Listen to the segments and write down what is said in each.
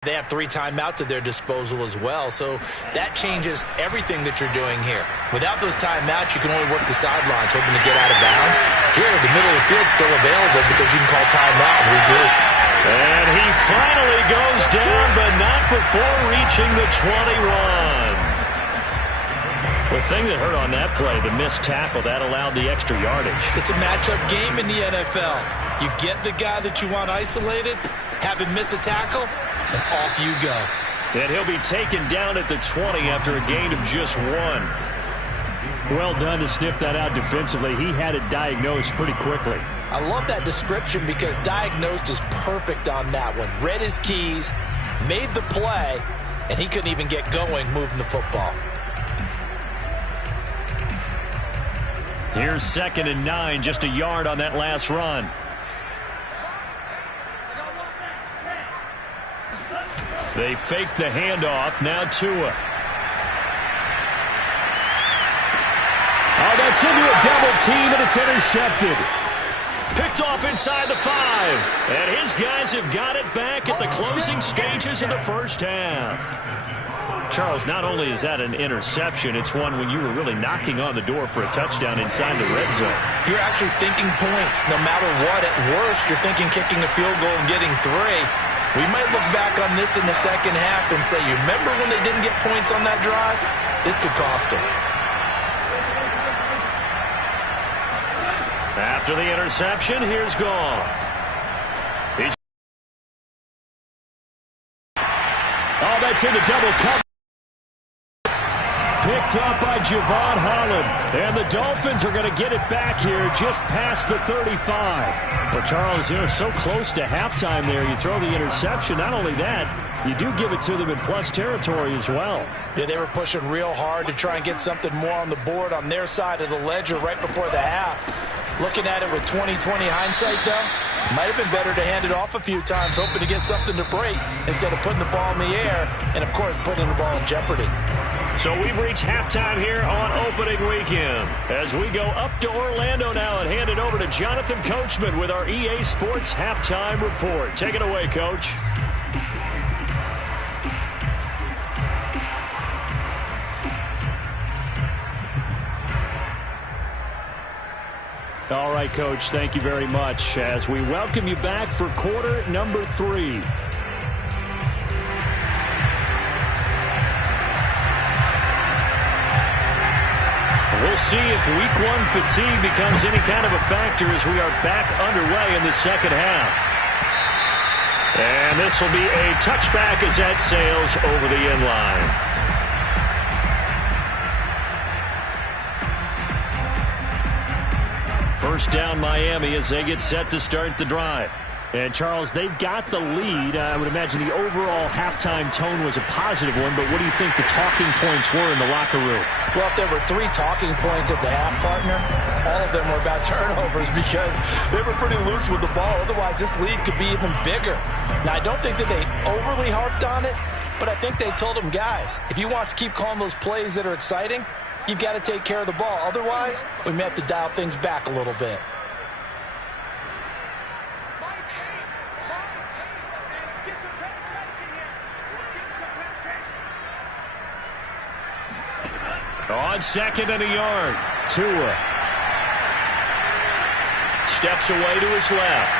They have 3 timeouts at their disposal as well, so that changes everything that you're doing here. Without those timeouts, you can only work the sidelines, hoping to get out of bounds. Here, the middle of the field's still available because you can call timeout and regroup. And he finally goes down, but not before reaching the 21. The thing that hurt on that play, the missed tackle, that allowed the extra yardage. It's a matchup game in the NFL. You get the guy that you want isolated, have him miss a tackle, and off you go. And he'll be taken down at the 20 after a gain of just 1. Well done to sniff that out defensively. He had it diagnosed pretty quickly. I love that description because diagnosed is perfect on that one. Read his keys, made the play, and he couldn't even get going moving the football. Here's 2nd and 9, just a yard on that last run. They fake the handoff. Now Tua. Oh, that's into a double team, and it's intercepted. Picked off inside the 5. And his guys have got it back at the closing stages of the first half. Charles, not only is that an interception, it's one when you were really knocking on the door for a touchdown inside the red zone. You're actually thinking points. No matter what, at worst, you're thinking kicking a field goal and getting 3. We might look back on this in the second half and say, you remember when they didn't get points on that drive? This could cost them. After the interception, here's Goff. Oh, that's into double cover. Picked up by Javon Holland. And the Dolphins are going to get it back here just past the 35. Well, Charles, you're so close to halftime there. You throw the interception. Not only that, you do give it to them in plus territory as well. Yeah, they were pushing real hard to try and get something more on the board on their side of the ledger right before the half. Looking at it with 20/20 hindsight, though, might have been better to hand it off a few times, hoping to get something to break instead of putting the ball in the air and, of course, putting the ball in jeopardy. So we've reached halftime here on opening weekend. As we go up to Orlando now and hand it over to Jonathan Coachman with our EA Sports Halftime Report. Take it away, Coach. All right, Coach, thank you very much as we welcome you back for quarter number 3. We'll see if week 1 fatigue becomes any kind of a factor as we are back underway in the second half. And this will be a touchback as that sails over the end line. First down Miami as they get set to start the drive. And, Charles, they've got the lead. I would imagine the overall halftime tone was a positive one, but what do you think the talking points were in the locker room? Well, if there were 3 talking points at the half, partner, all of them were about turnovers because they were pretty loose with the ball. Otherwise, this lead could be even bigger. Now, I don't think that they overly harped on it, but I think they told them, guys, if you want to keep calling those plays that are exciting, you've got to take care of the ball. Otherwise, we may have to dial things back a little bit. On 2nd and a yard, Tua steps away to his left.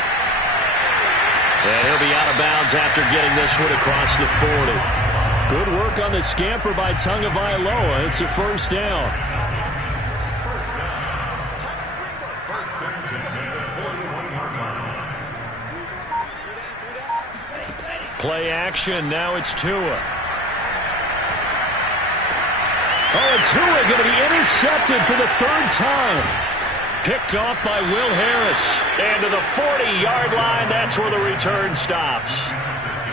And he'll be out of bounds after getting this one across the 40. Good work on the scamper by Tagovailoa. It's a first down. Play action. Now it's Tua. Oh, and Tua going to be intercepted for the 3rd time. Picked off by Will Harris. And to the 40-yard line, that's where the return stops.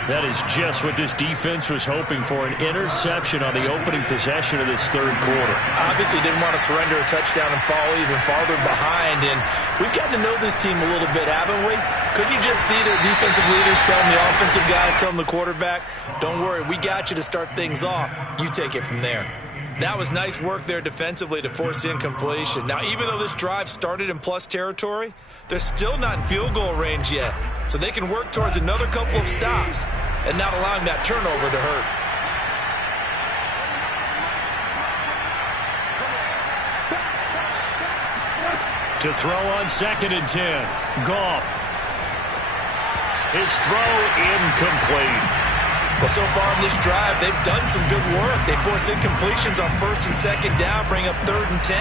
That is just what this defense was hoping for, an interception on the opening possession of this 3rd quarter. Obviously didn't want to surrender a touchdown and fall even farther behind, and we've got to know this team a little bit, haven't we? Couldn't you just see their defensive leaders telling the offensive guys, telling the quarterback, don't worry, we got you to start things off. You take it from there. That was nice work there defensively to force incompletion. Now, even though this drive started in plus territory, They're still not in field goal range yet, so they can work towards another couple of stops and not allowing that turnover to hurt. To throw on 2nd and 10. Goff. His throw incomplete. Well, so far in this drive, they've done some good work. They force incompletions on 1st and 2nd down, bring up 3rd and 10.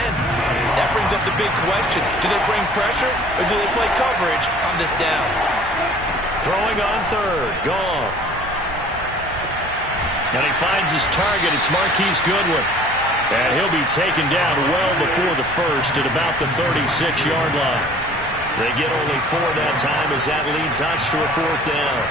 That brings up the big question. Do they bring pressure or do they play coverage on this down? Throwing on 3rd. Goff. And he finds his target. It's Marquise Goodwin. And he'll be taken down well before the first at about the 36-yard line. They get only 4 that time as that leads us to a 4th down.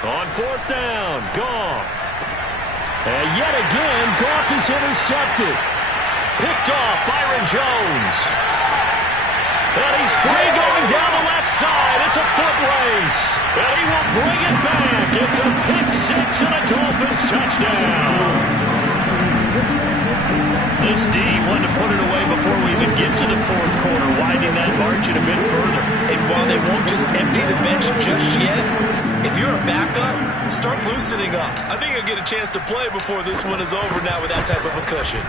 On 4th down, Goff. And yet again, Goff is intercepted. Picked off, Byron Jones. And he's free going down the left side. It's a foot race. And he will bring it back. It's a pick 6 and a Dolphins touchdown. This D wanted to put it away before we even get to the 4th quarter, widening that margin a bit further. And while they won't just empty the bench just yet, if you're a backup, start loosening up. I think you'll get a chance to play before this one is over now with that type of a cushion.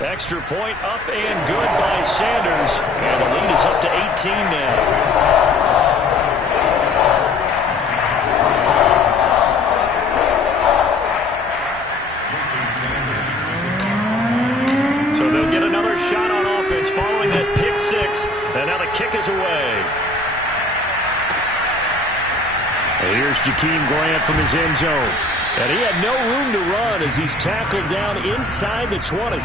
Extra point up and good by Sanders. And the lead is up to 18 now. So they'll get another shot on offense following that pick 6. And now the kick is away. And here's Jakeem Grant from his end zone. And he had no room to run as he's tackled down inside the 20.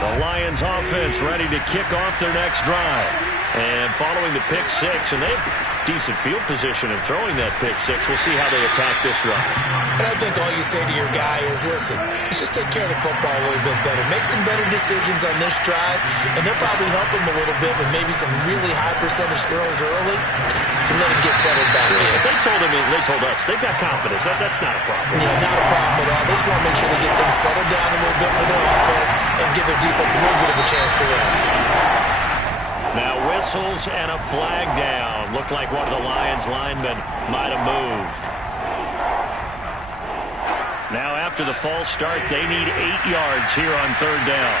The Lions offense ready to kick off their next drive. And following the pick 6, and they have decent field position in throwing that pick 6. We'll see how they attack this run. And I think all you say to your guy is, listen, let's just take care of the football a little bit better. Make some better decisions on this drive, and they'll probably help him a little bit with maybe some really high percentage throws early to let him get settled back in. They told us they've got confidence. That's not a problem. Yeah, not a problem at all. They just want to make sure they get things settled down a little bit for their offense and give their defense a little bit of a chance to rest. Now whistles and a flag down. Looked like one of the Lions linemen might have moved. Now after the false start, they need 8 yards here on 3rd down.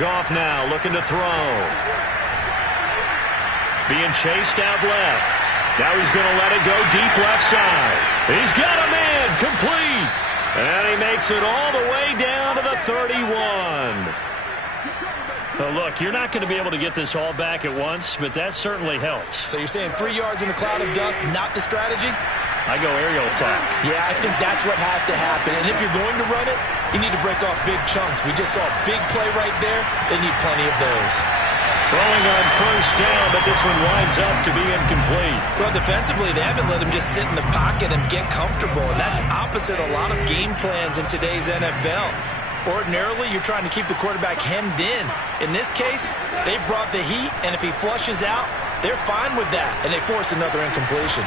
Goff now looking to throw. Being chased out left. Now he's going to let it go deep left side. He's got a man complete. And he makes it all the way down to the 31. Well, look, you're not going to be able to get this all back at once, but that certainly helps. So you're saying 3 yards in a cloud of dust, not the strategy? I go aerial attack. Yeah, I think that's what has to happen. And if you're going to run it, you need to break off big chunks. We just saw a big play right there. They need plenty of those. Throwing on 1st down, but this one winds up to be incomplete. Well, defensively, they haven't let him just sit in the pocket and get comfortable, and that's opposite a lot of game plans in today's NFL. Ordinarily, you're trying to keep the quarterback hemmed in. In this case, they brought the heat, and if he flushes out, they're fine with that, and they force another incompletion.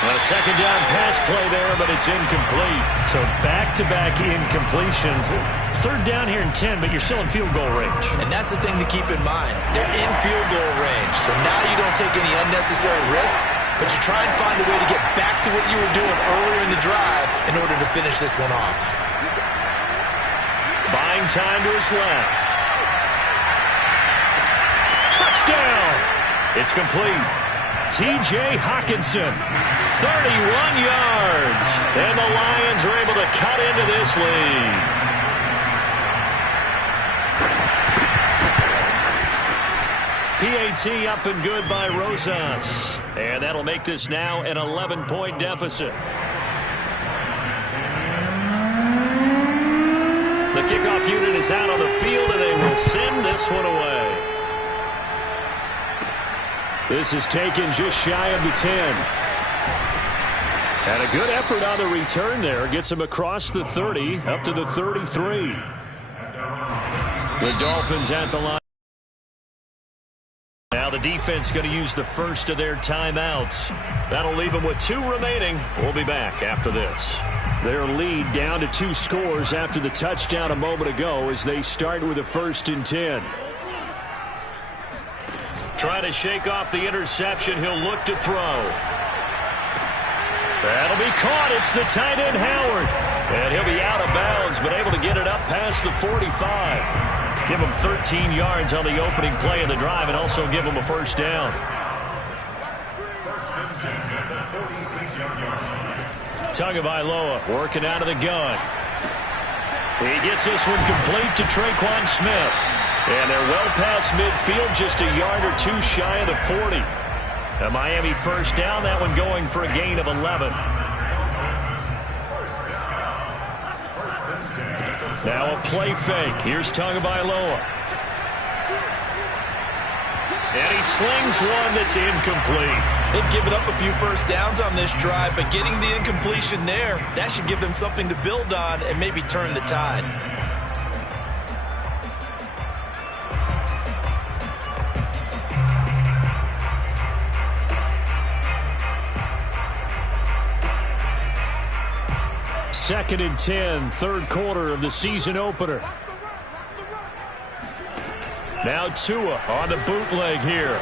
A 2nd down pass play there, but it's incomplete. So back-to-back incompletions. 3rd down here and 10, but you're still in field goal range. And that's the thing to keep in mind. They're in field goal range. So now you don't take any unnecessary risks, but you try and find a way to get back to what you were doing earlier in the drive in order to finish this one off. Buying time to his left. Touchdown! It's complete. T.J. Hockenson, 31 yards. And the Lions are able to cut into this lead. PAT up and good by Rosas. And that'll make this now an 11-point deficit. Kickoff unit is out on the field, and they will send this one away. This is taken just shy of the 10. And a good effort on the return there. Gets him across the 30, up to the 33. The Dolphins at the line. Now the defense going to use the first of their timeouts. That'll leave them with 2 remaining. We'll be back after this. Their lead down to 2 scores after the touchdown a moment ago as they start with a 1st and 10. Trying to shake off the interception. He'll look to throw. That'll be caught. It's the tight end, Howard. And he'll be out of bounds, but able to get it up past the 45. Give him 13 yards on the opening play of the drive and also give him a 1st down. Tagovailoa working out of the gun. He gets this one complete to Tre'Quan Smith. And they're well past midfield, just a yard or 2 shy of the 40. A Miami 1st down, that one going for a gain of 11. Now a play fake. Here's Tagovailoa. And he slings one that's incomplete. They've given up a few 1st downs on this drive, but getting the incompletion there, that should give them something to build on and maybe turn the tide. Second and 10, 3rd quarter of the season opener. Now Tua on the bootleg here.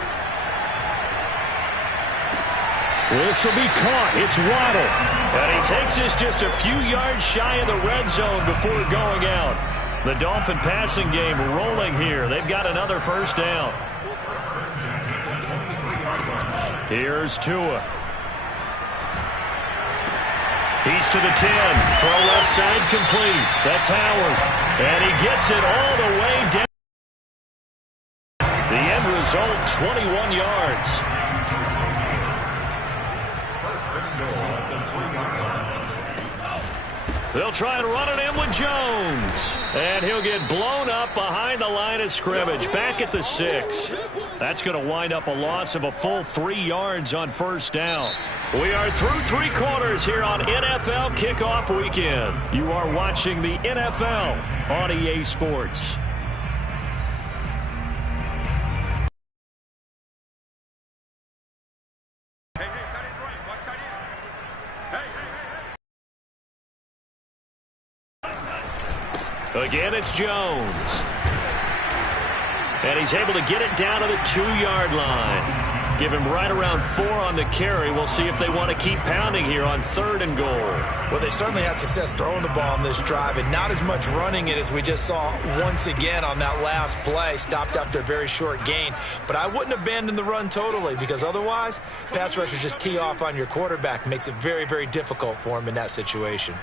This will be caught. It's Waddle. And he takes this just a few yards shy of the red zone before going out. The Dolphin passing game rolling here. They've got another 1st down. Here's Tua. He's to the 10. Throw left side complete. That's Howard. And he gets it all the way down. The end result, 21 yards. They'll try and run it in with Jones. And he'll get blown up behind the line of scrimmage. Back at the 6. That's going to wind up a loss of a full 3 yards on 1st down. We are through 3 quarters here on NFL Kickoff Weekend. You are watching the NFL on EA Sports. Again, it's Jones. And he's able to get it down to the 2-yard line. Give him right around 4 on the carry. We'll see if they want to keep pounding here on 3rd and goal. Well, they certainly had success throwing the ball on this drive and not as much running it as we just saw once again on that last play. Stopped after a very short gain. But I wouldn't abandon the run totally because otherwise, pass rushers just tee off on your quarterback. Makes it very, very difficult for him in that situation.